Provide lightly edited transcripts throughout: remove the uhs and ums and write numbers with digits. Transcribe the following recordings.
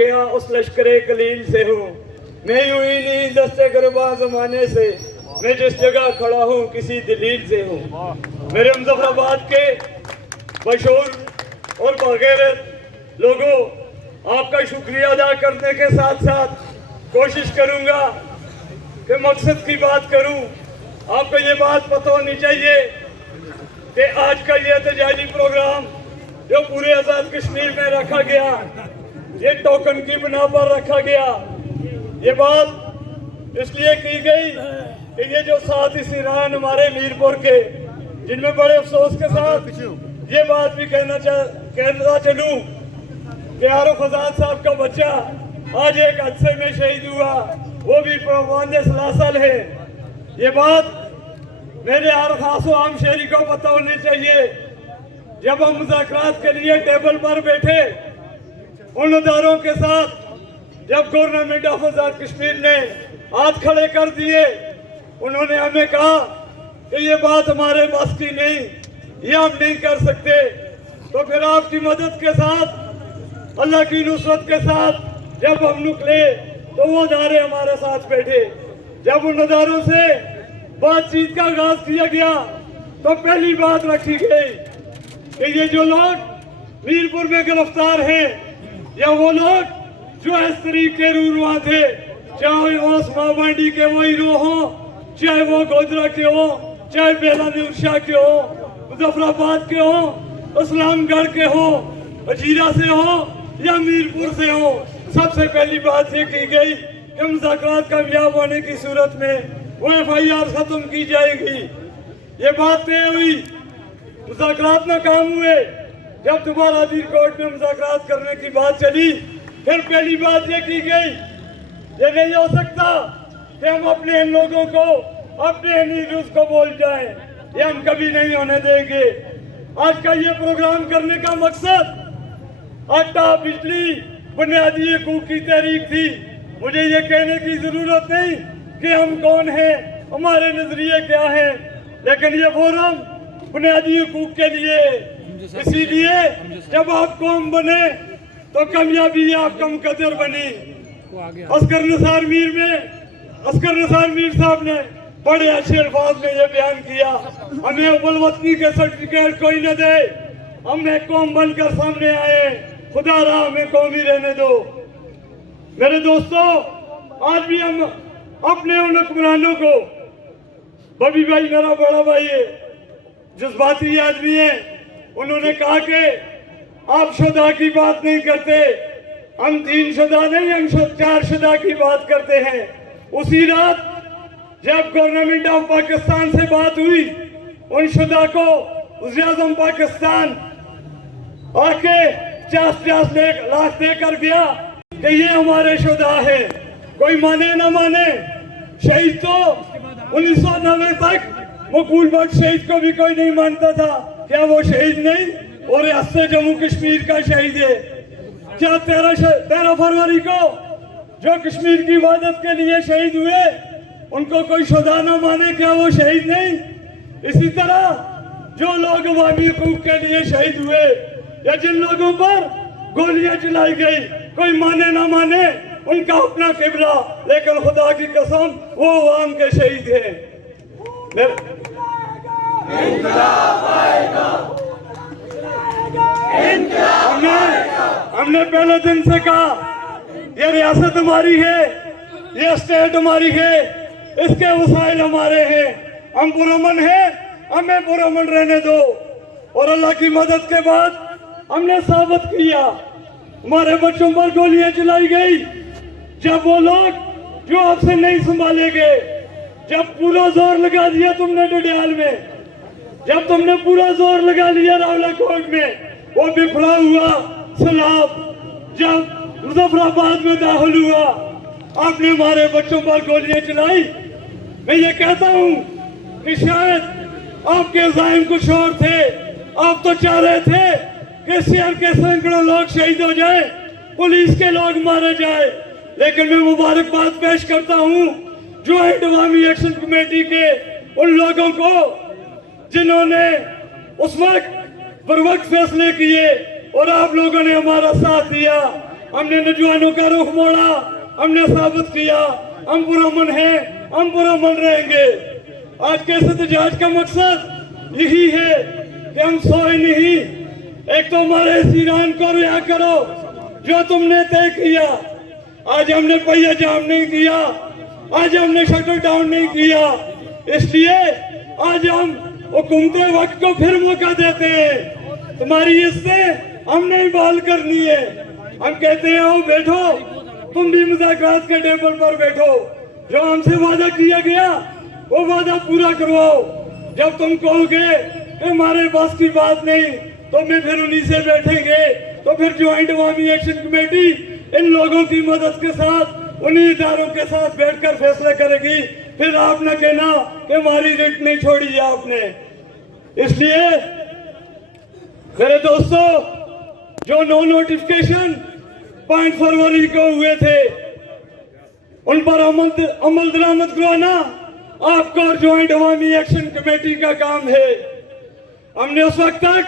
गया उस लश्करे कलील से हूँ। मैं यूं ही नहीं दस्ते गिरबा जमाने से, मैं जिस जगह खड़ा हूँ किसी दलील से हूँ। मेरे मुजफ्फराबाद के मशहूर और बगैरत लोगों, आपका शुक्रिया अदा करने के साथ साथ कोशिश करूँगा कि मकसद की बात करूँ। आपको ये बात पता होनी चाहिए कि आज का ये एहतजाजी प्रोग्राम जो पूरे आज़ाद कश्मीर में रखा गया, ये टोकन की बिना पर रखा गया। ये बात इसलिए की गई कि ये जो साथ इस ईरान हमारे मीरपुर के, जिनमें बड़े अफसोस के साथ ये बात भी कहना चलूं कि आरिफ आजाद साहब का बच्चा आज एक हादसे में शहीद हुआ, वो भी परवाने सलासल है। ये बात मेरे हर खास आम शहरी को पता होनी चाहिए। जब हम मुज़ाकरात के लिए टेबल पर बैठे उन इदारों के साथ, जब गवर्नमेंट ऑफ आज़ाद कश्मीर ने हाथ खड़े कर दिए, उन्होंने हमें कहा कि ये बात हमारे बस की नहीं, ये हम नहीं कर सकते। तो फिर आपकी मदद के साथ, अल्लाह की नुसरत के साथ जब हम निकले तो वो इदारे हमारे साथ बैठे। जब उन इदारों से बातचीत का आगाज किया गया तो पहली बात रखी गई कि ये जो लोग मीरपुर में गिरफ्तार हैं, या वो लोग जो इस तरीके के रूरवा थे, चाहे वो मावांडी के वो हीरो हो, चाहे वो गोधरा के हो, चाहे बेलानी उर्शा के हो, मुजफ्फराबाद के हो, इस्लामगढ़ के हो, अजीरा से हो या मीरपुर से हो, सबसे पहली बात ये की गई कि मुज़ाकरात कामयाब होने की सूरत में वो FIR खत्म की जाएगी। ये बात तय हुई, मुज़ाकरात नाकाम हुए। जब दोबारा दी कोर्ट में मुज़ाकरात करने की बात चली, फिर पहली बात ये की गई, ये नहीं हो सकता कि हम अपने इन लोगों को, अपने नीरूज को बोल जाएं, ये हम कभी नहीं होने देंगे। आज का ये प्रोग्राम करने का मकसद आटा बिजली बुनियादी हकूक की तहरीक थी। मुझे ये कहने की जरूरत नहीं कि हम कौन हैं, हमारे नजरिए क्या हैं, लेकिन ये फोरम बुनियादी हकूक के लिए, इसीलिए जब आप कौम बने तो कामयाबी आपका मुकद्दर बनी। असगर निसार मीर साहब ने बड़े अच्छे अल्फाज में ये बयान किया, हमें अव्वल वतनी के सर्टिफिकेट कोई न दे, हम एक कौम बनकर सामने आए, खुदा रहा हमें कौमी रहने दो। मेरे दोस्तों, आज भी हम अपने उन हुक्मरानों को, बबी भाई मेरा बड़ा भाई है, जज्बाती आदमी है, उन्होंने कहा कि आप शुदा की बात नहीं करते, हम 3 शुदा नहीं, हम 4 शुदा की बात करते हैं। उसी रात जब गवर्नमेंट ऑफ पाकिस्तान से बात हुई, उन शुदा को वज़ीर-ए-आज़म पाकिस्तान आके 50 लाख देकर गया कि ये हमारे शुदा है। कोई माने ना माने, शहीद तो 1990 तक मकबूल भट्ट शहीद को भी कोई नहीं मानता था। क्या वो शहीद नहीं और रियासत जम्मू कश्मीर का शहीद है? क्या 13 फरवरी को जो कश्मीर की हिफाजत के लिए शहीद हुए, उनको कोई शुदा ना माने, क्या वो शहीद नहीं? इसी तरह जो लोग अवामी हकूक के लिए शहीद हुए, या जिन लोगों पर गोलियां चलाई गई, कोई माने ना माने, उनका अपना किबला, लेकिन खुदा की कसम वो अवाम के शहीद हैं। हमने पहले दिन से कहा ये रियासत हमारी है, ये स्टेट हमारी है, इसके वसाइल हमारे हैं, हम पुरअमन हैं, हमें पुरअमन रहने दो। और अल्लाह की मदद के बाद हमने साबित किया, हमारे बच्चों पर गोलियां चलाई गई। जब वो लोग जो आपसे नहीं संभाले गए, जब पूरा जोर लगा दिया तुमने डडियाल में, जब तुमने पूरा जोर लगा लिया रावलाकोट में, वो बिफरा हुआ सैलाब जब मुजफ्फराबाद में दाखिल हुआ, आपने हमारे बच्चों पर गोलियां चलाई। मैं ये कहता हूँ कि शायद आपके ज़ाहिम कुछ और थे, आप तो चाह रहे थे कि शहर के सैकड़ों लोग शहीद हो जाए, पुलिस के लोग मारे जाए, लेकिन मैं मुबारकबाद पेश करता हूँ ज्वाइंट अवामी एक्शन कमेटी के उन लोगों को जिन्होंने उस वक्त बर वक्त फैसले किए और आप लोगों ने हमारा साथ दिया। हमने नौजवानों का रुख मोड़ा, हमने साबित किया हम पुरअमन हैं, हम पुरअमन रहेंगे। आज के इस एहतजाज का मकसद यही है कि हम सोए नहीं। एक तो हमारे इस ईरान को रिहा करो जो तुमने तय किया। आज हमने पहिया जाम नहीं किया, आज हमने शटर डाउन नहीं किया, इसलिए आज हम हुकूमत वक्त को फिर मौका देते हैं। तुम्हारी इज्जत हम नहीं बहाल करनी है। हम कहते हैं आओ बैठो, तुम भी मुज़ाकरात के टेबल पर बैठो। जो हमसे वादा किया गया वो वादा पूरा करवाओ। जब तुम कहोगे कि हमारे बस की बात नहीं, तो मैं फिर उन्हीं से बैठेंगे। तो फिर ज्वाइंट अवामी एक्शन कमेटी इन लोगों की मदद के साथ उन्हीं इदारों के साथ बैठकर फैसला करेगी। फिर आप न कहना कि हमारी रिट नहीं छोड़ी आपने। इसलिए मेरे दोस्तों, जो नो नोटिफिकेशन 5 फरवरी को हुए थे उन पर अमल दरामद करवाना आपका और ज्वाइंट अवामी एक्शन कमेटी का काम है। हमने उस वक्त तक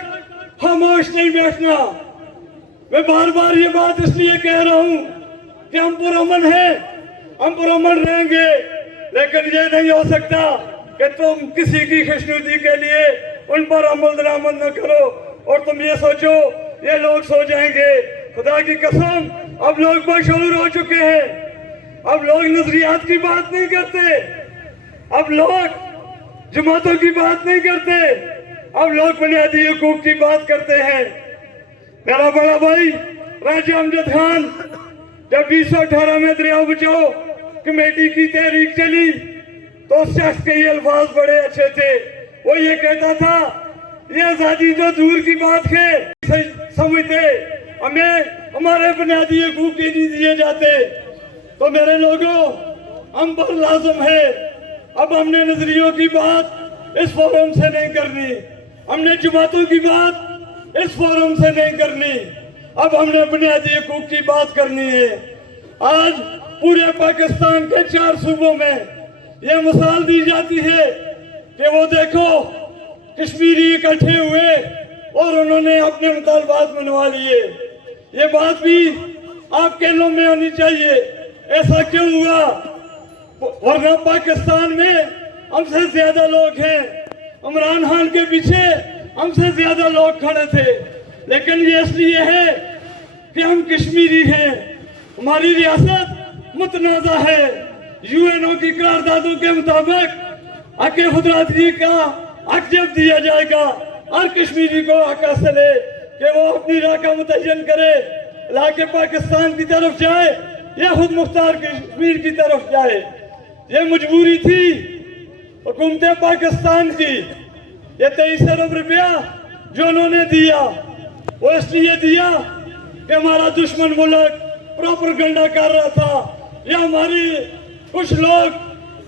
खामोश नहीं बैठना। मैं बार बार ये बात इसलिए कह रहा हूं कि हम पुरअमन हैं, हम पुरअमन रहेंगे, लेकिन ये नहीं हो सकता कि तुम किसी की खुशनुदी के लिए उन पर अमल दरामद न करो और तुम ये सोचो ये लोग सो जाएंगे। खुदा की कसम, अब लोग बशऊर हो चुके हैं। अब लोग नजरियात की बात नहीं करते, अब लोग जमातों की बात नहीं करते, अब लोग बुनियादी हुकूक की बात करते हैं। मेरा बड़ा भाई राजा अमजद खान जब 2018 में दरिया बचाओ कमेटी की तहरीक चली तो उस शख्स के ये अल्फाज बड़े अच्छे थे। वो ये कहता था ये आजादी तो दूर की बात है, समझते हमें हमारे बुनियादी हुकूक ही नहीं दिए जाते। तो मेरे लोगों, हम पर लाजम है, अब हमने नजरियों की बात इस फोरम से नहीं करनी, हमने जमातों की बात इस फोरम से नहीं करनी, अब हमने बुनियादी हुकूक की बात करनी है। आज पूरे पाकिस्तान के 4 सूबों में यह मिसाल दी जाती है कि वो देखो कश्मीरी इकट्ठे हुए और उन्होंने अपने मुतालबात मनवा लिए। ये बात भी आपके दिलों में होनी चाहिए, ऐसा क्यों हुआ? वरना पाकिस्तान में हमसे ज्यादा लोग हैं, इमरान खान के पीछे हमसे ज्यादा लोग खड़े थे, लेकिन ये इसलिए है कि हम कश्मीरी हैं, हमारी रियासत मुतनाज़ा है। यूएनओ की करारदादों के मुताबिक हक़ खुदरादरी का हक जब दिया जाएगा हर कश्मीरी को हक हासिल है कि वो अपनी राह का मुतय्यन करे, इलाके पाकिस्तान की तरफ जाए या खुद मुख्तार कश्मीर की तरफ जाए। ये मजबूरी थी हुकूमत पाकिस्तान की। ये 23 अरब रुपया जो उन्होंने दिया वो इसलिए दिया कि हमारा दुश्मन मुल्क प्रोपेगेंडा कर रहा था, या हमारी कुछ लोग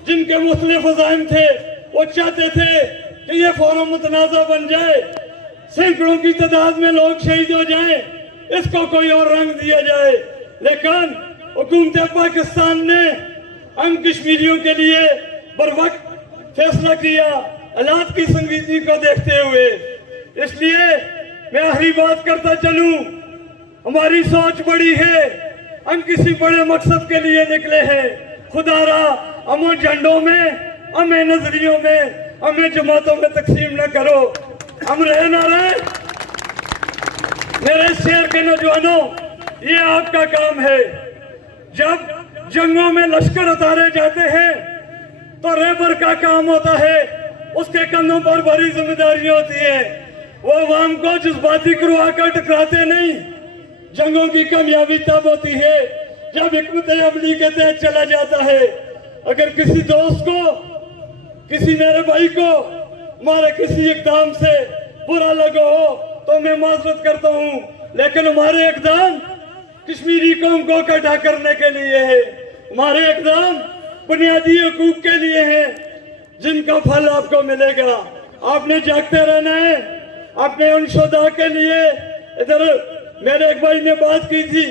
जिनके मुख्तलिफ अज़ाइम थे वो चाहते थे कि ये फोरम मुतनाज़ा बन जाए, सैकड़ों की तादाद में लोग शहीद हो जाएं, इसको कोई और रंग दिया जाए। लेकिन हुकूमत पाकिस्तान ने हम कश्मीरियों के लिए बरवक्त फैसला किया हालात की संगीनी को देखते हुए। इसलिए मैं आखिरी बात करता चलूं, हमारी सोच बड़ी है, हम किसी बड़े मकसद के लिए निकले हैं। खुदारा हमें झंडों में, हमें नजरियों में, हमें जमातों में तकसीम न करो। हम रहे ना रहे, मेरे शहर के नौजवानों, ये आपका काम है। जब जंगों में लश्कर उतारे जाते हैं तो रहबर का काम होता है, उसके कंधों पर बड़ी जिम्मेदारियां होती है। वो अवाम को जज्बाती करवा कर टकराते नहीं। जंगों की कामयाबी तब होती है जब हिकमत अमली के तहत चला जाता है। अगर किसी दोस्त को, किसी मेरे भाई को हमारे किसी इकदाम से बुरा लगा हो तो मैं माजरत करता हूँ, लेकिन हमारे इकदाम कश्मीरी कौम को इकट्ठा करने के लिए है, हमारे इकदाम बुनियादी हुकूक के लिए है, जिनका फल आपको मिलेगा। आपने जागते रहना है अपने उन शुदा के लिए। इधर मेरे एक भाई ने बात की थी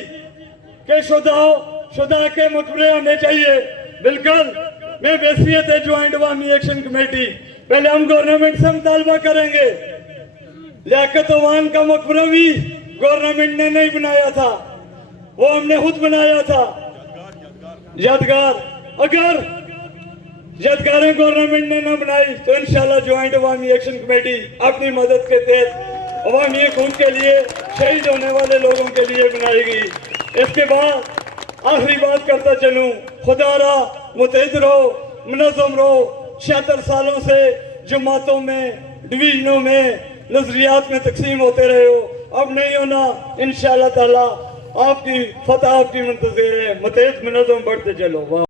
कि शुदा के मकबरे होने चाहिए। बिल्कुल, मैं बैसियत है ज्वाइंट अवामी एक्शन कमेटी, पहले हम गवर्नमेंट से मुतालबा करेंगे। लियाकत अवान का मकबरा भी गवर्नमेंट ने नहीं बनाया था, وہ ہم نے خود بنایا تھا یادگار. اگر یادگاریں گورنمنٹ نے نہ بنائی تو انشاءاللہ جوائنٹ عوامی ایکشن کمیٹی اپنی مدد کے تحت عوامی حقوق کے لیے شہید ہونے والے لوگوں کے لیے بنائی گئی. اس کے بعد آخری بات کرتا چلوں, خدا را متحد رہو, منظم رہو. 76 سالوں سے جماعتوں میں, ڈویژنوں میں, نظریات میں تقسیم ہوتے رہے ہو, اب نہیں ہونا. انشاءاللہ تعالی آپ کی فتح آپ کی منتظر ہے. متحد منظم بڑھتے چلو.